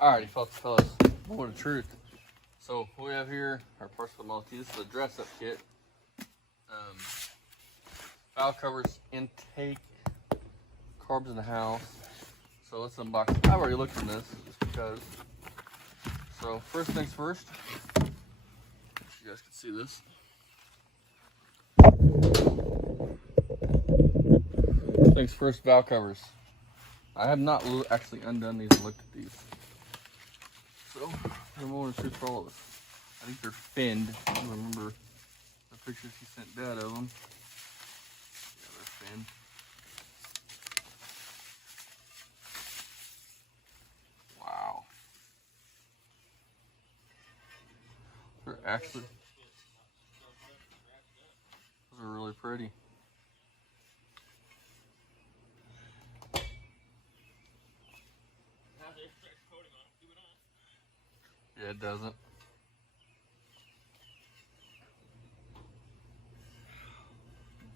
Alrighty, fellas, moment of truth. So what we have here, our parts for the Model T. This is a dress-up kit. Valve covers, intake, carbs in the house. So let's unbox it. I've already looked in this just because. So first things first, if you guys can see this. First things first, valve covers. I have not actually undone these and looked at these. So, the moment of truth for all of us. I think they're finned. I don't remember the pictures he sent Dad of them. Yeah, they're finned. Wow. They're actually, those are really pretty. Yeah, it doesn't.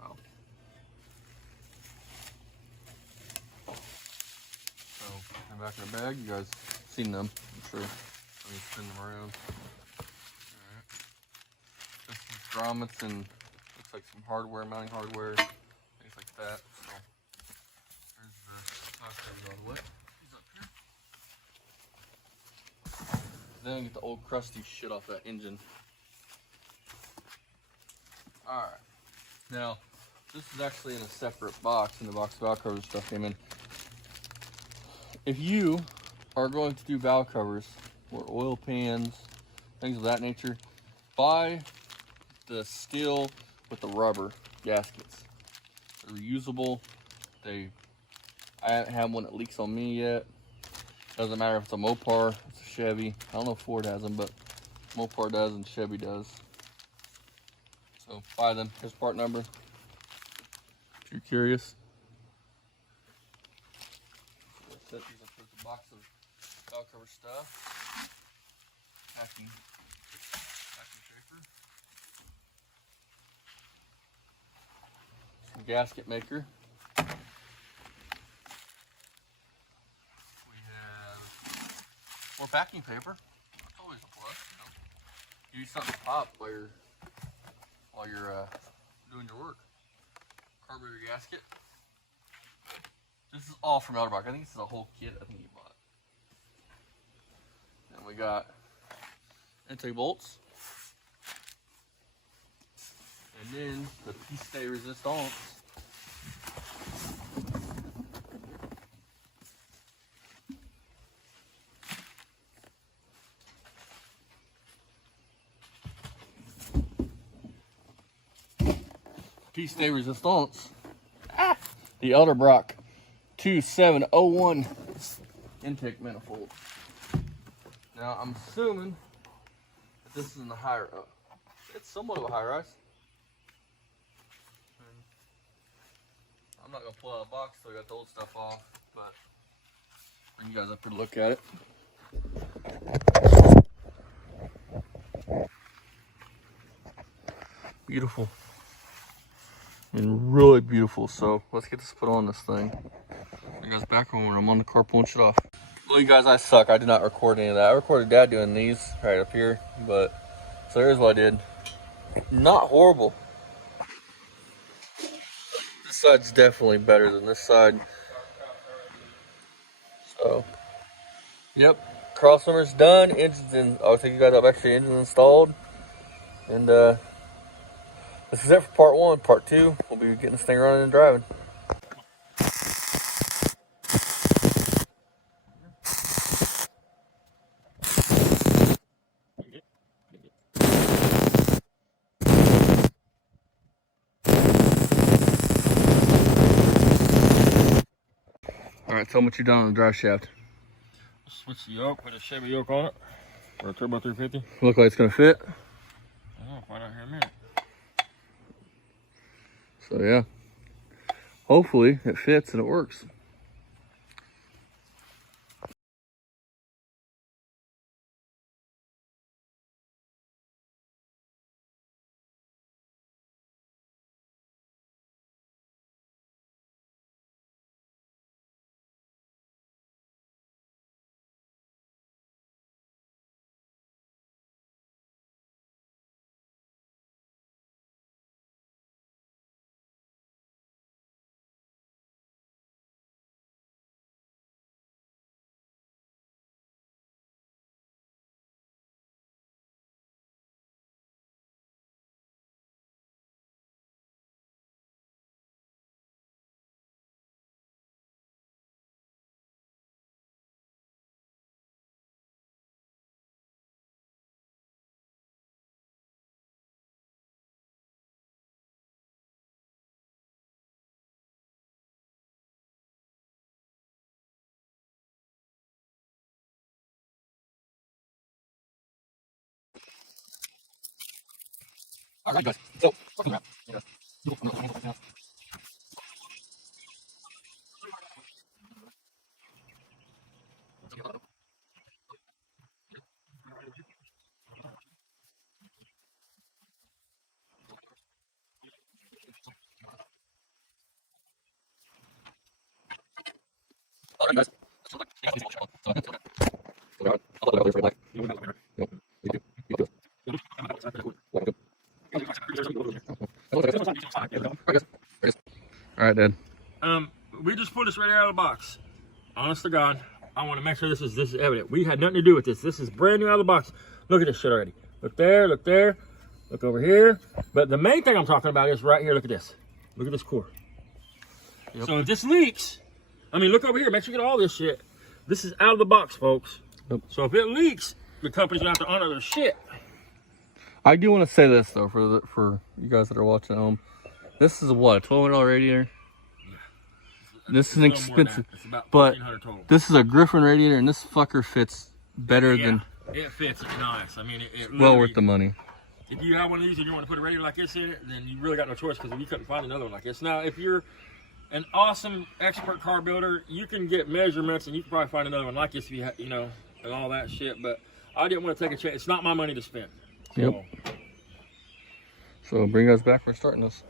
Oh. So, in the back of the bag, you guys seen them, I'm sure. Let me spin them around. Alright. This is grommets and looks like some hardware, mounting hardware, things like that. So, there's the box covers all the way. He's up here. Then get the old crusty shit off that engine. Alright. Now, this is actually in a separate box, in the box valve cover stuff came in. If you are going to do valve covers or oil pans, things of that nature, buy the steel with the rubber gaskets. They're reusable. I haven't had one that leaks on me yet. Doesn't matter if it's a Mopar, it's a Chevy. I don't know if Ford has them, but Mopar does and Chevy does. So buy them. Here's part number. If you're curious. So set these up with a box of valve cover stuff. Packing paper. Some gasket maker. More packing paper. That's always a plus, you know. You need something to pop while you're doing your work. Carburetor gasket. This is all from Elderbach. I think this is a whole kit I think you bought. And we got intake bolts. And then the piece de resistance. Piece de resistance. The Elderbach 2701 intake manifold. Now I'm assuming that this is in the higher up. It's somewhat of a high rise. I'm not gonna pull out a box so I got the old stuff off, but bring you guys up here to look at it. Beautiful. And really beautiful. So let's get this put on this thing. You guys back when I'm on the car pulling shit off. Well, you guys, I suck. I did not record any of that. I recorded Dad doing these right up here, but so here's what I did. Not horrible. This side's definitely better than this side. So, yep, crossovers done. Engines in. I'll take you guys up. Actually, engine installed, and this is it for part one. Part two, we'll be getting this thing running and driving. All right, tell them what you've done on the drive shaft. Switch the yoke, put a Chevy yoke on it, or a Turbo 350. Look like it's gonna fit. I'll find out here in a minute. So yeah, hopefully it fits and it works. All right, guys. So, all right, guys. All right, Dad. We just pulled this right out of the box. Honest to God, I want to make sure this is evident. We had nothing to do with this. This is brand new out of the box. Look at this shit already. Look there, look there, look over here. But the main thing I'm talking about is right here. Look at this. Look at this core. Yep. So if this leaks, I mean, look over here. Make sure you get all this shit. This is out of the box, folks. Yep. So if it leaks, the company's gonna have to honor their shit. I do want to say this though, for you guys that are watching at home. This is what, a $1,200 radiator? This is expensive, but this is a Griffin radiator, and this fucker fits better than. It fits. It's nice. I mean, it well worth the money. If you have one of these and you want to put a radiator like this in it, then you really got no choice because you couldn't find another one like this. Now, if you're an awesome expert car builder, you can get measurements and you can probably find another one like this if you have, you know, and all that shit. But I didn't want to take a chance. It's not my money to spend. So. Yep. So bring us back. We're starting this.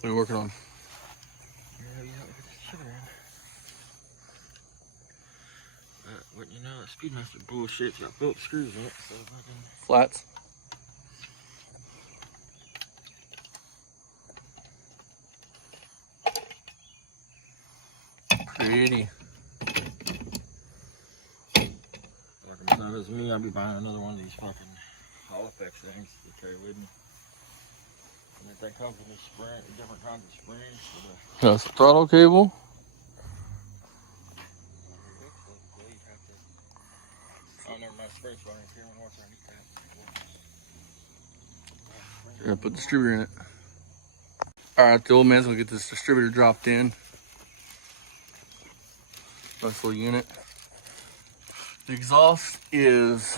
What are you working on? What you know, Speedmaster bullshit. Got built screws in it, so flats. Pretty. Like if it was me, I'd be buying another one of these fucking Hall Effects things to carry with me. And if they come from these different kinds of springs. That's the throttle cable. You're gonna put the distributor in it. Alright, the old man's gonna get this distributor dropped in. Nice little unit. The exhaust is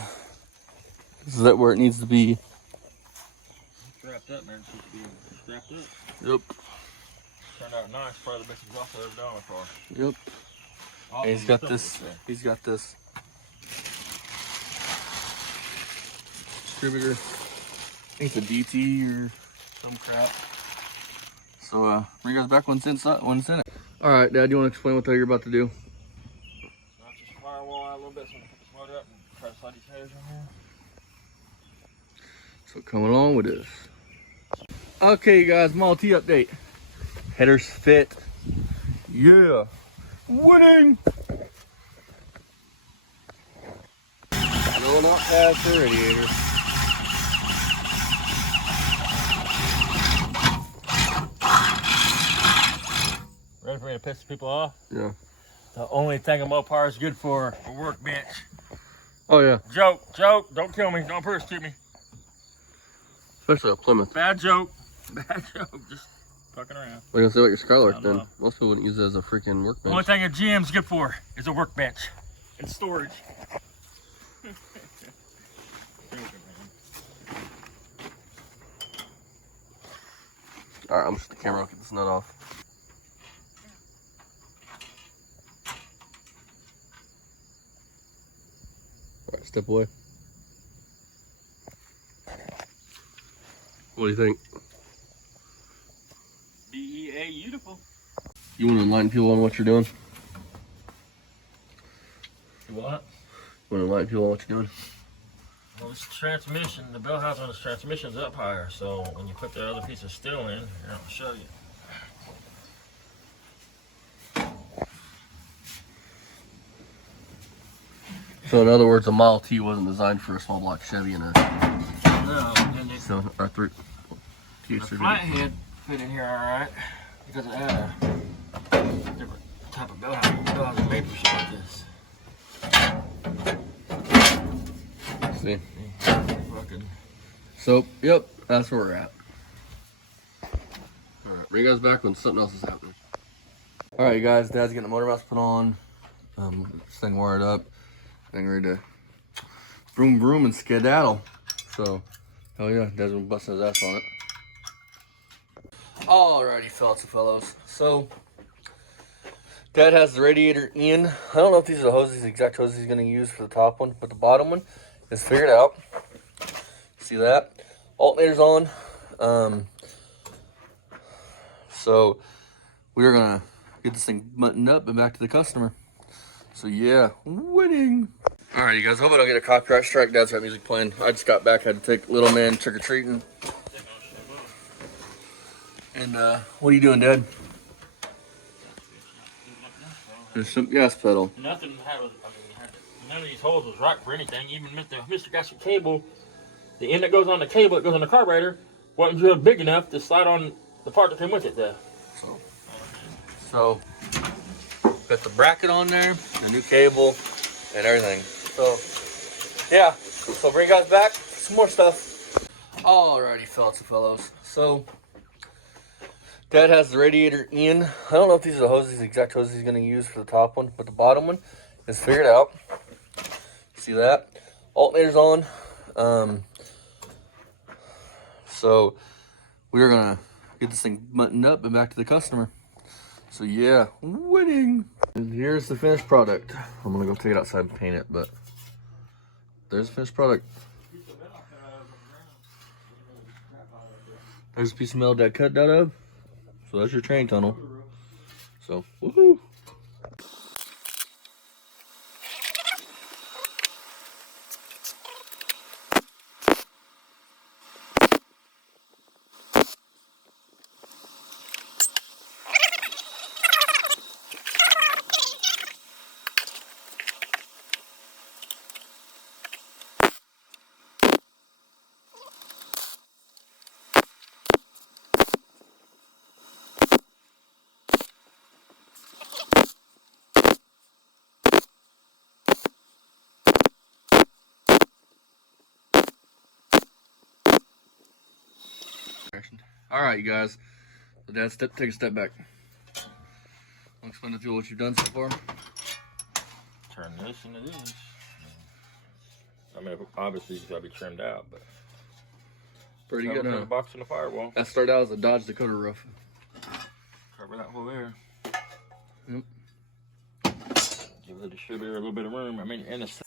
that where it needs to be? Strapped up, man. Supposed to be strapped up. Yep. Turned out nice. Probably the best exhaust I've ever done with a car. Yep. And he's got this. He's got this distributor. I think it's a DT or some crap. So bring us back once inside, once in it. All right, Dad. Do you want to explain what you're about to do? Not just firewall out a little bit, so I'm gonna put this motor up and try to slide these headers in here. So coming along with this. Okay, guys, Model T update. Headers fit. Yeah. Winning. No, not past the radiator. Ready for me to piss people off? Yeah. The only thing a Mopar is good for a workbench. Oh yeah. Joke. Don't kill me. Don't persecute me. Especially a Plymouth. Bad joke. Just fucking around. Like I said, what your Skylark then. Most people wouldn't use it as a freaking workbench. The only thing a GM's good for is a workbench and storage. Alright, I'm just the camera. I'll get this nut off. Alright, step away. What do you think? BEA beautiful. You want to enlighten people on what you're doing? What? You want to enlighten people on what you're doing? Well, this transmission, the bell housing on this transmission is up higher, so when you put the other piece of steel in, here, I'll show you. So in other words, a Model T wasn't designed for a small block Chevy and a No, so R3. excuse. The flathead fit in here all right because it had a different type of bell housing made for shit like this. See? Fucking. So, yep, that's where we're at. Alright, bring you guys back when something else is happening. Alright, you guys, Dad's getting the motor mounts put on. This thing wired up. Getting ready to vroom vroom and skedaddle. So, hell yeah, Dad's been busting his ass on it. Alrighty, fellas and fellows. So, Dad has the radiator in. I don't know if these are the hoses, the exact hoses he's going to use for the top one, but the bottom one is figured out. See that? Alternator's on. So we are gonna get this thing buttoned up and back to the customer. So yeah, winning. All right, you guys. Hope I don't get a copyright strike. Dad's got music playing. I just got back. Had to take little man trick or treating. And what are you doing, Dad? There's some gas pedal. Nothing had. None of these holes was right for anything. Even Mr. got some cable. The end that goes on the cable, that goes on the carburetor, wasn't drilled big enough to slide on the part that came with it there. So got the bracket on there, the new cable, and everything. So yeah, so bring you guys back some more stuff. Alrighty, fellas and fellows. So Dad has the radiator in. I don't know if these are the hoses, the exact hoses he's gonna use for the top one, but the bottom one is figured out. See that? Alternator's on. So we are gonna get this thing buttoned up and back to the customer. So yeah, winning. And here's the finished product. I'm gonna go take it outside and paint it, but there's the finished product. There's a piece of metal that cut out of. So that's your train tunnel. So woohoo. All right, you guys. So Dad, take a step back. I'll explain to you what you've done so far. Turn this into this. I mean, obviously it's gotta be trimmed out, but Pretty good, huh? The box and the firewall. That started out as a Dodge Dakota roof. Cover that whole there. Yep. Give the distributor a little bit of room. I mean, and it's.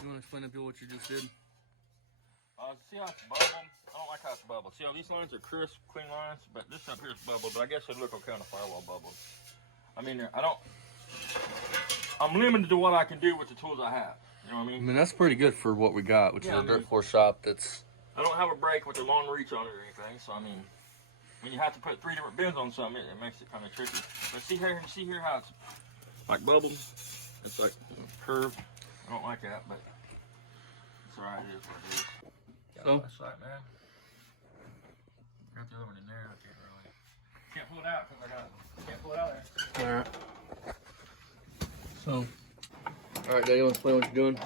You want to explain to people what you just did? See how it's bubbled? I don't like how it's bubbled. See how these lines are crisp, clean lines, but this up here is bubbled, but I guess it'd look okay on the firewall bubbled. I mean, I'm limited to what I can do with the tools I have. You know what I mean? I mean, that's pretty good for what we got, which is a dirt floor shop that's... I don't have a brake with a long reach on it or anything, so I mean, when you have to put 3 different bends on something, it makes it kind of tricky. But see here how it's like bubbled? It's like curved. I don't like that, but it's alright, it is what it is. So? That's right, man. Got the other one in there, I can't pull it out because can't pull it out there. Alright. So, alright, Dad, you want to explain what you're doing?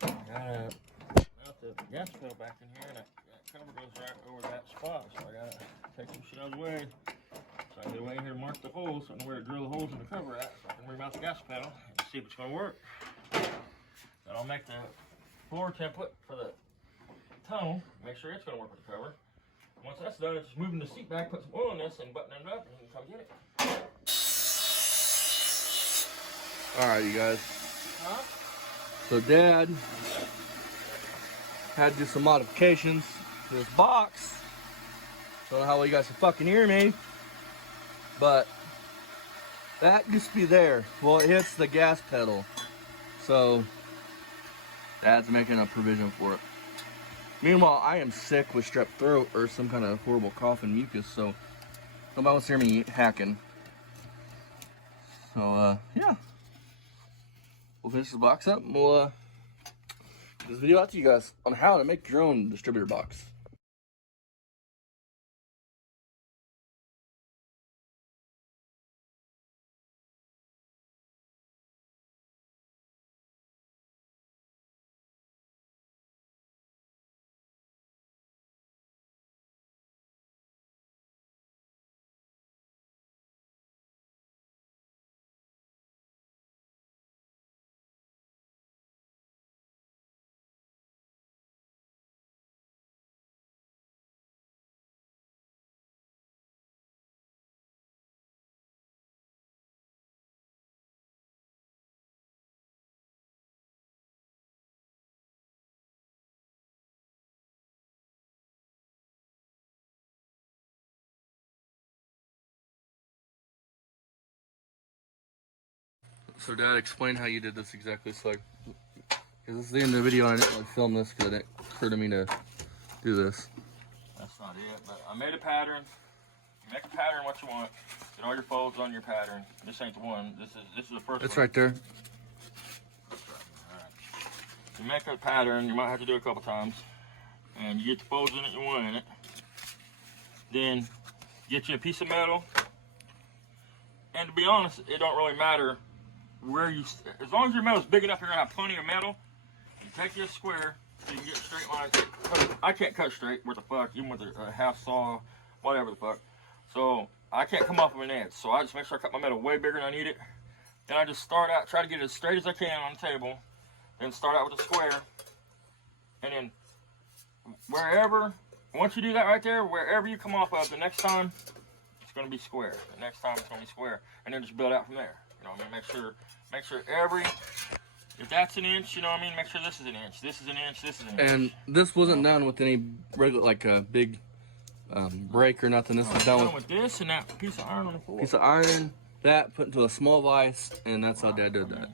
Gotta mount the gas pedal back in here, and that cover goes right over that spot, so I gotta take some shit out of the way. So I get away here and mark the holes, so I know where to drill the holes in the cover at, so I can remount the gas pedal and see if it's gonna work. Then I'll make the floor template for the tunnel, make sure it's gonna work with the cover. Once that's done, it's just moving the seat back, put some oil in this, and button it up, and you can come get it. Alright, you guys. Huh? So Dad had to do some modifications to this box. Don't know how well you guys can fucking hear me, but that used to be there. Well, it hits the gas pedal. So Dad's making a provision for it. Meanwhile, I am sick with strep throat or some kind of horrible cough and mucus, so nobody wants to hear me hacking. So, yeah. we'll finish this box up and we'll get this video out to you guys on how to make your own distributor box. So Dad, explain how you did this exactly. So like, because this is the end of the video, and I didn't really film this because it didn't occur to me to do this. That's not it, but I made a pattern. You make a pattern what you want. Get all your folds on your pattern. This ain't the one. This is the first It's one. right there. That's right. All right. You make a pattern. You might have to do it a couple times, and you get the folds in it you want in it. Then get you a piece of metal. And to be honest, it don't really matter where you, as long as your metal's big enough, you're gonna have plenty of metal. You take your square so you can get straight lines. I can't cut straight. What the fuck? Even with a half saw, whatever the fuck. So I can't come off of an edge. So I just make sure I cut my metal way bigger than I need it. Then I just start out, try to get it as straight as I can on the table. Then start out with a square. And then wherever, once you do that right there, wherever you come off of, the next time it's gonna be square. The next time it's gonna be square. And then just build out from there. You know what I mean? Make sure every, if that's an inch, you know what I mean? Make sure this is an inch, this is an inch, this is an inch. And this wasn't done with any regular, like a big break or nothing. This was done with this and that piece of iron on the floor. Piece of iron, that put into a small vise, and that's how Dad did that.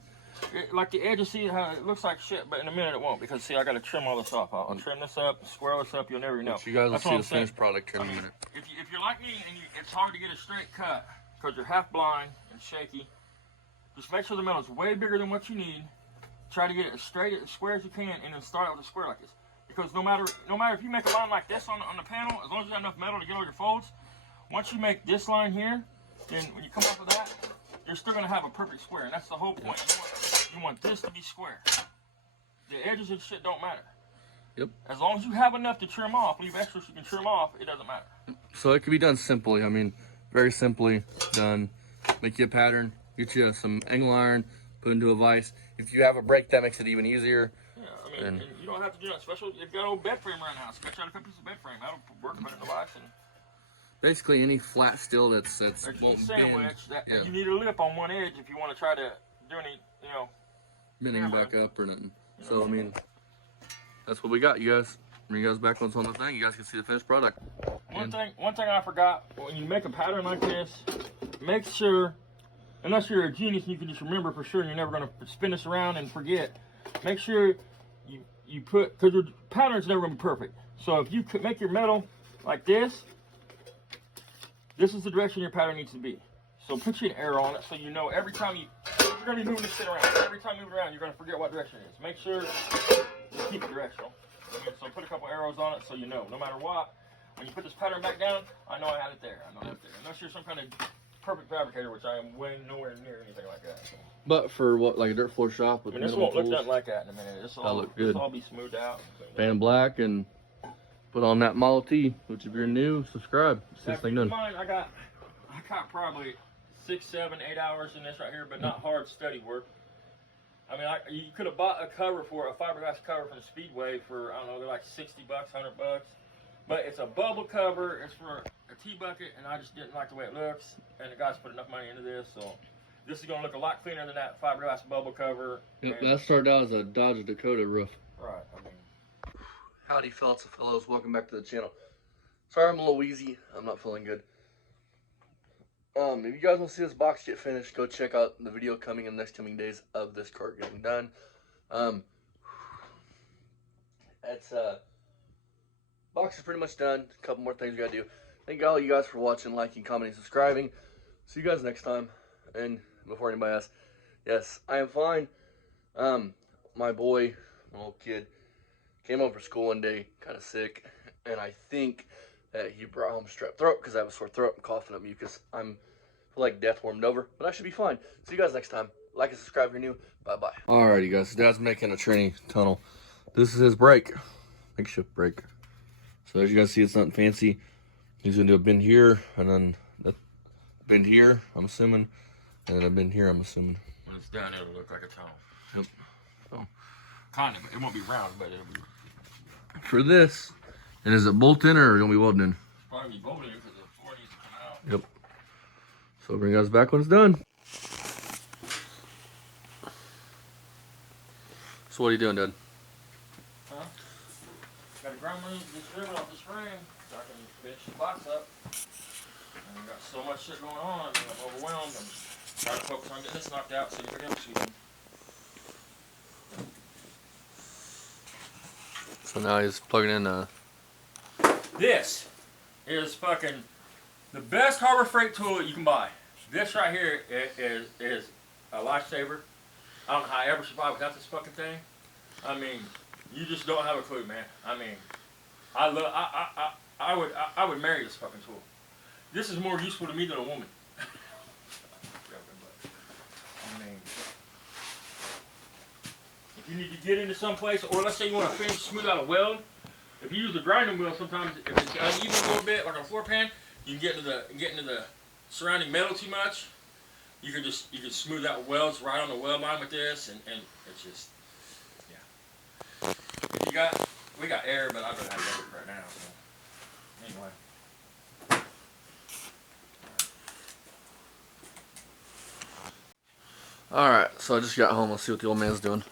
Like the edges, see how it looks like shit, but in a minute it won't, because see, I gotta trim all this off. I'll trim this up, square this up, you'll never know. But you guys will see the finished product here in a minute. If you're like me and it's hard to get a straight cut because you're half blind and shaky, just make sure the metal is way bigger than what you need. Try to get it as straight, as square as you can, and then start out with a square like this. Because no matter if you make a line like this on the panel, as long as you have enough metal to get all your folds, once you make this line here, then when you come off of that, you're still gonna have a perfect square, and that's the whole point. You want this to be square. The edges and shit don't matter. Yep. As long as you have enough to trim off, leave extras you can trim off, it doesn't matter. So it can be done simply. I mean, very simply done. Make you a pattern, get you some angle iron, put into a vise. If you have a break, that makes it even easier. Yeah, I mean, and you don't have to do that special. If you've got an old bed frame around the house, sketch out a couple pieces of bed frame. That'll work, put it in the vise. And basically, any flat steel that's won't sandwich, bend. You need a lip on one edge if you want to try to do any, bending back up or nothing. So, I mean, that's what we got, you guys. Bring you guys back once on the thing. You guys can see the finished product. One thing I forgot, when you make a pattern like this, make sure, unless you're a genius and you can just remember for sure and you're never going to spin this around and forget, make sure you put, because your pattern's never going to be perfect. So if you could make your metal like this is the direction your pattern needs to be. So put you an arrow on it so you know every time you're going to be moving this shit around. Every time you move it around, you're going to forget what direction it is. Make sure you keep it directional. So put a couple arrows on it so you know. No matter what, when you put this pattern back down, I know I had it there. I know I had it there. Unless you're some kind of perfect fabricator, which I am way nowhere near anything like that. So. But for what, like a dirt floor shop with this won't look nothing like that in a minute. This will all be smoothed out. Paint black and put on that Model T, which if you're new, subscribe. See this thing done. I got probably 6, 7, 8 hours in this right here, but not hard study work. I mean, you could have bought a cover for a fiberglass cover from Speedway for, I don't know, they're like $60, $100. But it's a bubble cover, it's for a tea bucket, and I just didn't like the way it looks. And the guys put enough money into this, so this is gonna look a lot cleaner than that fiberglass bubble cover. Yep, that started out as a Dodge Dakota roof. Right, I mean. Howdy fellas, welcome back to the channel. Sorry I'm a little wheezy, I'm not feeling good. If you guys want to see this box get finished, go check out the video coming in the next coming days of this car getting done. Box is pretty much done. A couple more things we gotta do. Thank all you guys for watching, liking, commenting, subscribing. See you guys next time. And before anybody asks, yes, I am fine. My boy, my little kid, came home from school one day, kind of sick, and I think that he brought home strep throat because I have a sore throat. I'm coughing up mucus. I'm feel like death warmed over, but I should be fine. See you guys next time. Like and subscribe if you're new. Bye bye. Alrighty, guys. Dad's making a training tunnel. This is his brake, makeshift brake. So as you guys see, it's nothing fancy. He's gonna do a bend here, and then that bend here, I'm assuming, and then a bend here, I'm assuming. When it's done, it'll look like a tunnel. Yep. So Kind of. It won't be round, but it'll be. for this, and is it bolting or gonna be welding in? Probably be bolted because the floor needs to come out. Yep. So I'll bring you guys back when it's done. So what are you doing, Dad? Huh? Got to grind this ribbon off the spring so I can finish the box up. And we got so much shit going on, I'm overwhelmed. I'm trying to focus on getting this knocked out so you can get it. So now he's plugging in This is fucking the best Harbor Freight tool that you can buy. This right here is a lifesaver. I don't know how I ever survived without this fucking thing. I mean, you just don't have a clue, man. I mean, I would marry this fucking tool. This is more useful to me than a woman. I mean, if you need to get into some place, or let's say you want to finish smooth out a weld, if you use the grinding wheel, sometimes if it's uneven a little bit, like on a floor pan, you can get into the surrounding metal too much. You can smooth out welds right on the weld line with this, and it's just, yeah. If we got air, but I'd rather have it right now. So anyway. Alright, so I just got home. Let's see what the old man's doing.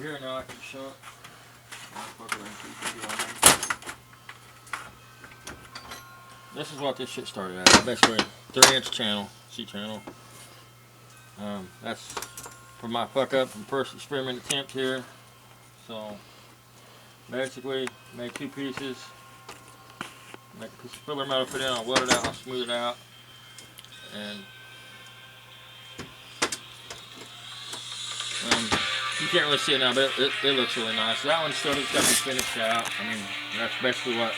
Here now, I can show it. This is what this shit started at. Basically, 3-inch channel, C-channel. That's from my fuck up from first experiment attempt here. So, basically, made 2 pieces. Make a piece of filler metal, put it in, I'll weld it out, I'll smooth it out. And you can't really see it now, but it looks really nice. That one still just got to be finished out. I mean, that's basically what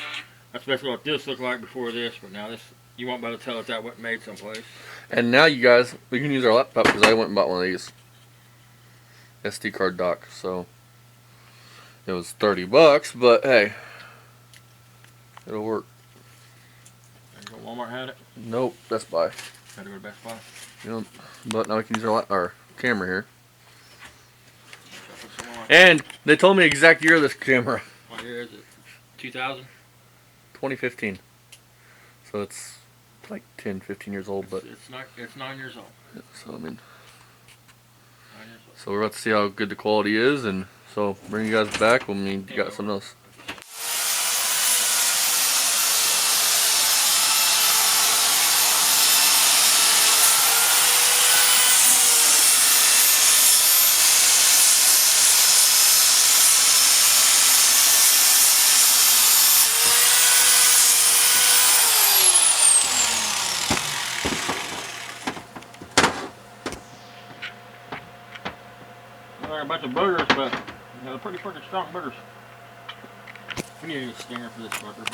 this looked like before this. But now this, you won't be able to tell if that wasn't made someplace. And now you guys, we can use our laptop because I went and bought one of these SD card dock. So it was $30, but hey, it'll work. There you go, Walmart had it. Nope, Best Buy. Had to go to Best Buy. Yep. But now we can use our camera here. And they told me exact year of this camera. What year is it? 2000? 2015. So it's like 10, 15 years old, but it's 9 years old. Yeah, so I mean, 9 years old. So we're about to see how good the quality is, and so bring you guys back when we got something else. A bunch of boogers, but they're pretty fucking strong boogers. We need a stinger for this fucker.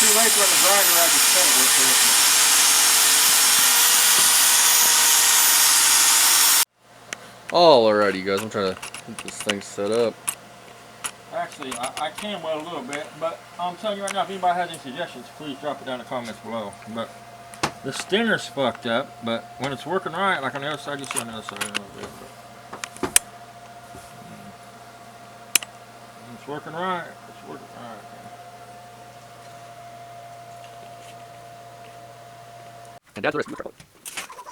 Too late to run the grinder out just cut it with it. Alrighty, guys, I'm trying to get this thing set up. Actually, I can weld a little bit, but I'm telling you right now, if anybody has any suggestions, please drop it down in the comments below. But the stinger's fucked up, but when it's working right, like on the other side, you see on the other side a little bit. But, when it's working right, it's working right. And Dad's the rest of the trouble.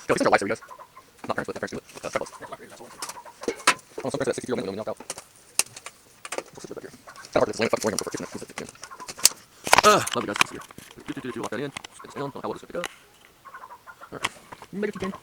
Yo, these are lights, you guys. Not parent split, parent split. Troubles. Oh, some parents at 60 minutes, knocked out. We'll sit back here. It's kind of hard to fucking swing them before kicking it. Love you guys. See you. Lock that in. Spin down. How well does it go? Alright. Make it if you can.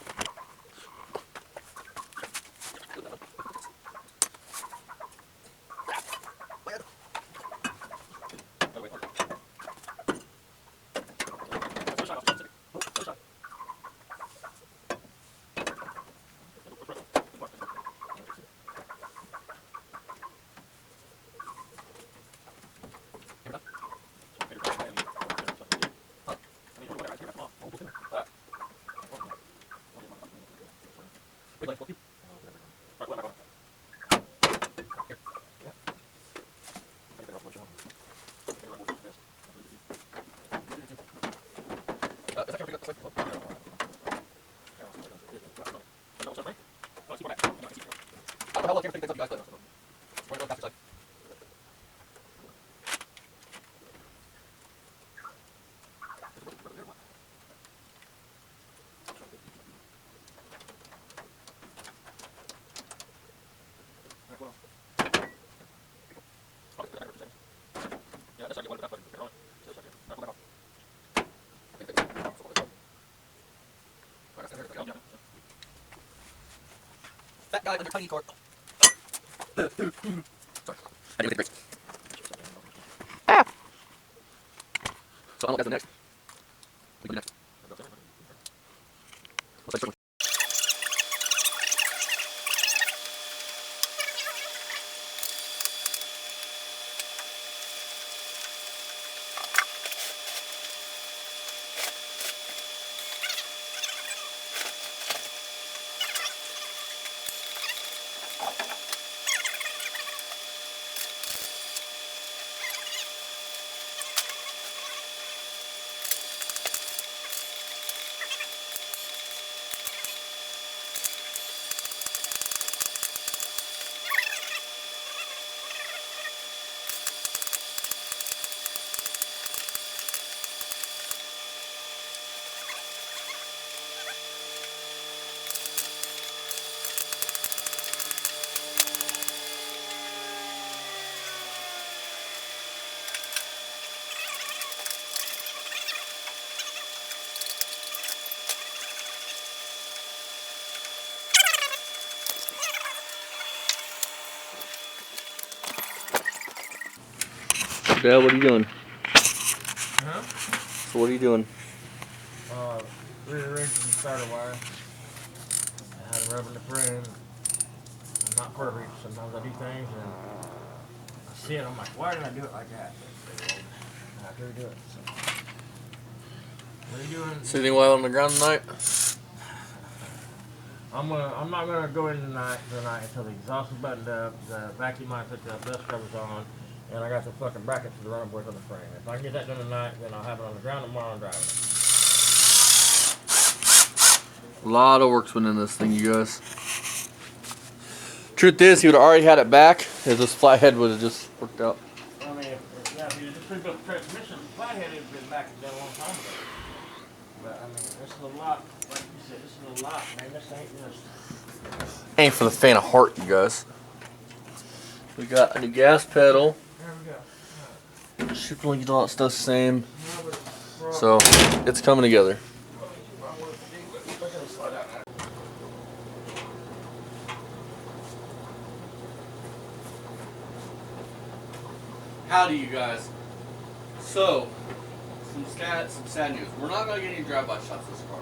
Fat guy under tiny car. Sorry. I didn't take breaks. So I don't know what guys do next. We do next. Looks like Dad, what are you doing? Huh? So what are you doing? Rearranging the starter wire. I had a rubbing the frame. I'm not perfect. Sometimes I do things and I see it. I'm like, why did I do it like that? I have to redo it. So. What are you doing? See anything wild on the ground tonight? I'm not gonna go in tonight until the exhaust is buttoned up, the vacuum line put the dust covers on, and I got the fucking brackets for the running boards on the frame. If I can get that done tonight, then I'll have it on the ground tomorrow and driving it. A lot of work's went in this thing, you guys. Truth is, he would have already had it back if this flathead would have just worked out. I mean, if you just picked up the transmission, the flathead would have been back and done a long time ago. But I mean, this is a lot, like you said, this is a lot, man. This ain't just. Ain't for the faint of heart, you guys. We got a new gas pedal. There we go. Ship link, all that stuff's the same. So it's coming together. Howdy, you guys. So, some sad news. We're not going to get any drive-by shots this car.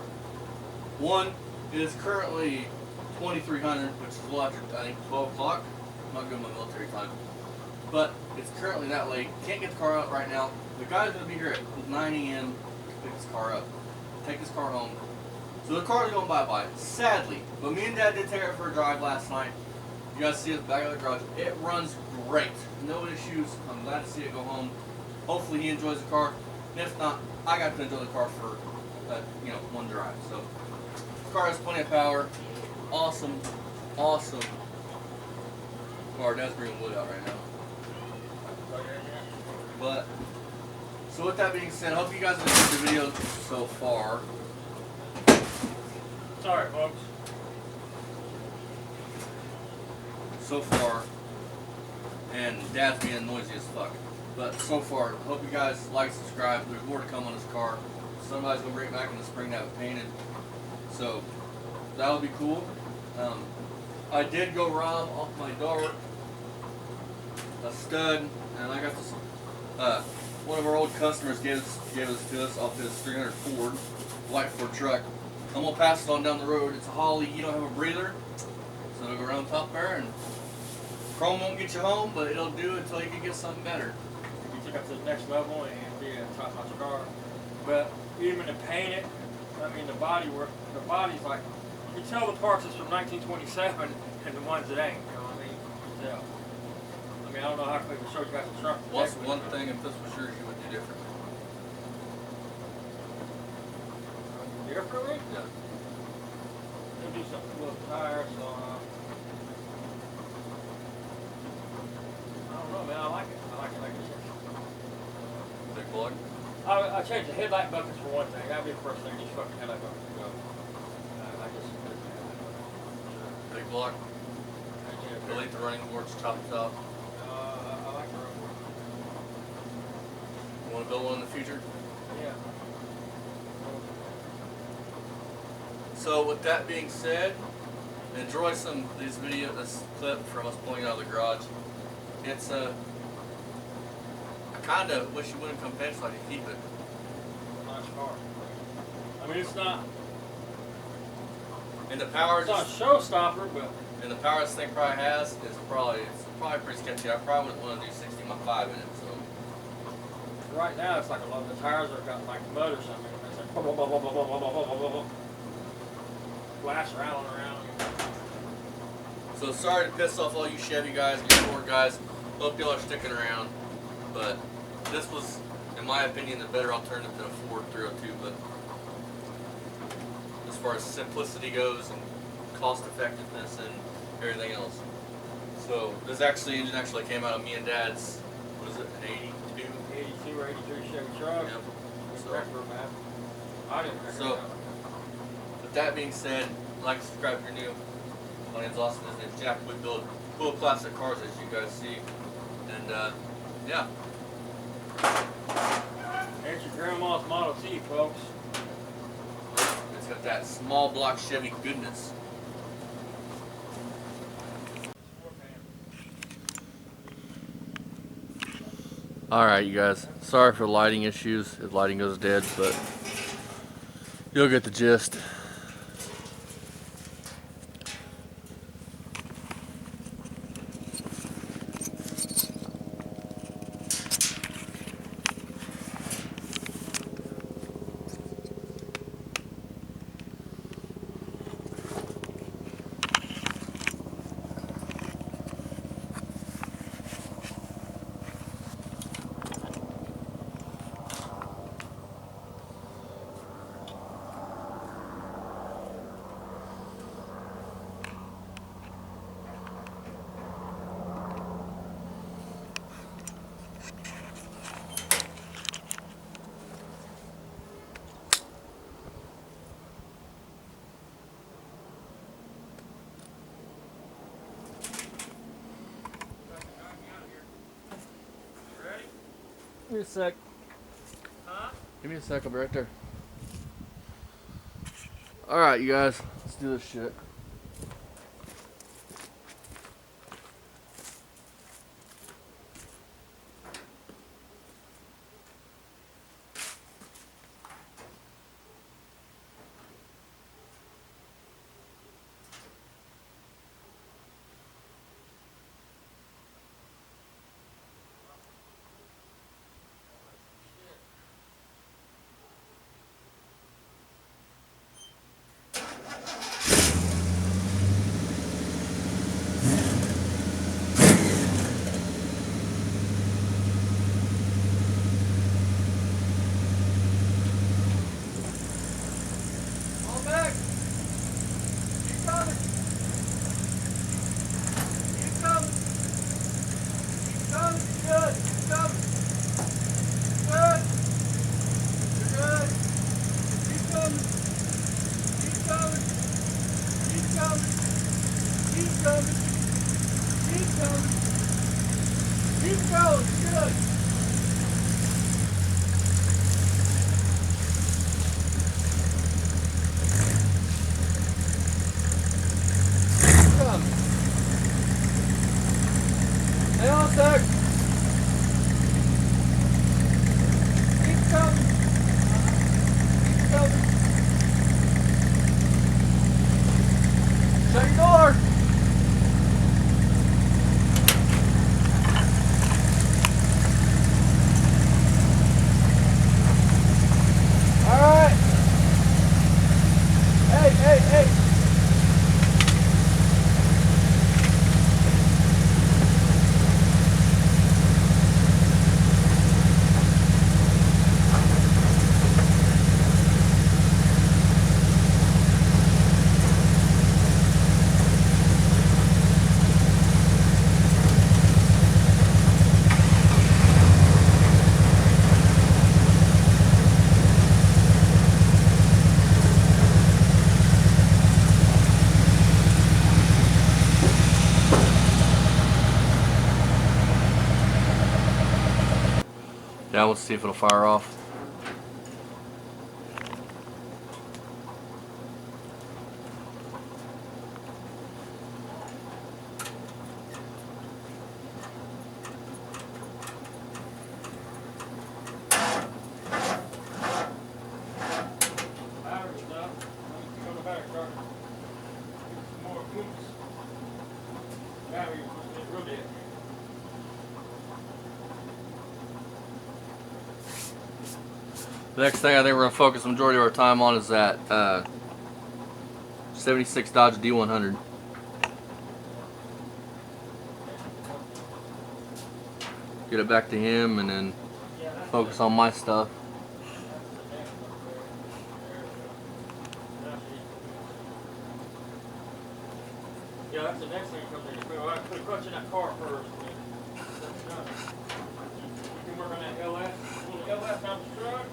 One, it is currently 2300, which is a little after, I think, 12 o'clock. I'm not good with my military time. But it's currently that late. Can't get the car out right now. The guy's going to be here at 9 a.m. to pick this car up, take this car home. So the car is going bye-bye, sadly. But me and Dad did take it for a drive last night. You guys see it back of the garage. It runs great. No issues. I'm glad to see it go home. Hopefully he enjoys the car. And if not, I got to enjoy the car for one drive. So the car has plenty of power. Awesome, awesome car. Dad's bringing wood out right now. But so with that being said, I hope you guys have enjoyed the video so far. Sorry, folks. So far, and Dad's being noisy as fuck. But so far, hope you guys like, subscribe. There's more to come on this car. Somebody's gonna bring it back in the spring to have it painted. So that'll be cool. I did go rob off my dart a stud, and I got this. One of our old customers gave us to us off his 300 Ford, white Ford truck. I'm gonna pass it on down the road. It's a Holly. You don't have a breather, so it'll go around top there, and chrome won't get you home, but it'll do until you can get something better. You took up to the next level and be a top-notch car. But even to paint it, I mean the body's like You tell the parts is from 1927 and the ones that ain't. You know what I mean? You tell. I mean, I don't know how quick the show guys the truck. What's one thing if this was yours you would do differently? Differently? Yeah. They'll do something with the tires. So, I don't know, man. I like it. I like it like this. Big plug? I changed the headlight buckets for one thing. That'd be the first thing. These fucking headlight buckets go. I just. Big block. Delete the running boards, top to top. I like the running board. You want to build one in the future? Yeah. So with that being said, enjoy this clip from us pulling out of the garage. It's I kind of wish you wouldn't come fence so I could keep it. Nice car. I mean, it's not. And the power It's not a showstopper, but. And the power this thing probably has is probably pretty sketchy. I probably wouldn't want to do 65 in it. So Right now, it's like a lot of the tires have got like mud or something. It's like blah, blah, blah, blah, blah, blah, blah, blah, blah, blah. Flash rattling around. So sorry to piss off all you Chevy guys and your Ford guys. Hope y'all are sticking around. But this was, in my opinion, the better alternative than a Ford 302. But as far as simplicity goes and cost effectiveness and everything else. So this engine actually came out of me and Dad's, what is it, an 82 or 83 Chevy truck. Yep. So, man. I didn't record so with that being said, like, subscribe if you're new. My name's Austin, his name's Jack. We build cool classic cars as you guys see. And yeah. There's your grandma's Model T, folks. It's got that small block Chevy goodness. Alright, you guys. Sorry for lighting issues if lighting goes dead, but you'll get the gist. Give me a sec. Huh? Give me a sec, I'll be right there. Alright, you guys, let's do this shit. Hang on a sec. Keep coming. Keep coming. Shut your door. Now let's see if it'll fire off. The next thing I think we're going to focus the majority of our time on is that 76 Dodge D100. Get it back to him and then focus on my stuff. Yeah, that's the next thing comes in. I put a clutch in that car first. You can work on that LS. The LS out the truck.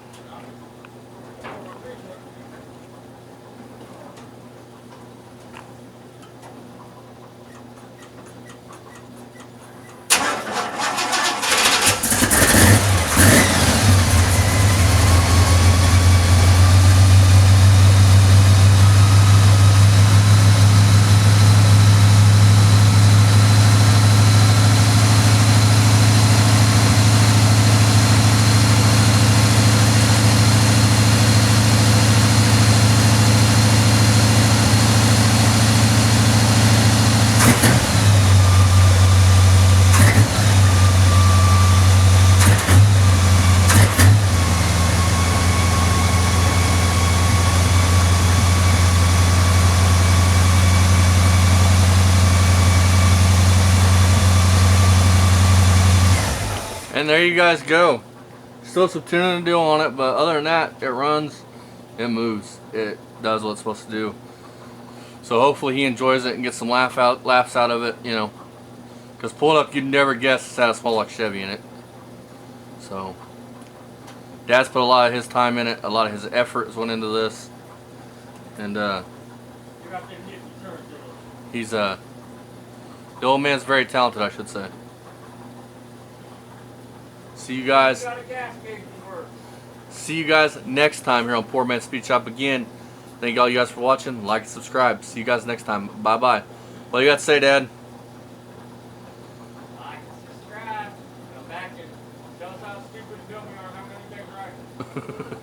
And there you guys go. Still some tuning to do on it, but other than that, it runs, it moves, it does what it's supposed to do. So hopefully he enjoys it and gets some laughs out of it, you know. Because pulling up, you'd never guess it had a small like Chevy in it. So Dad's put a lot of his time in it, a lot of his effort has went into this, and he's the old man's very talented, I should say. See you guys next time here on Poor Man's Speed Shop again. Thank all you guys for watching. Like and subscribe. See you guys next time. Bye bye. What do you got to say, Dad? Like and subscribe. Come back and tell us how stupid and dumb we are and how many things right.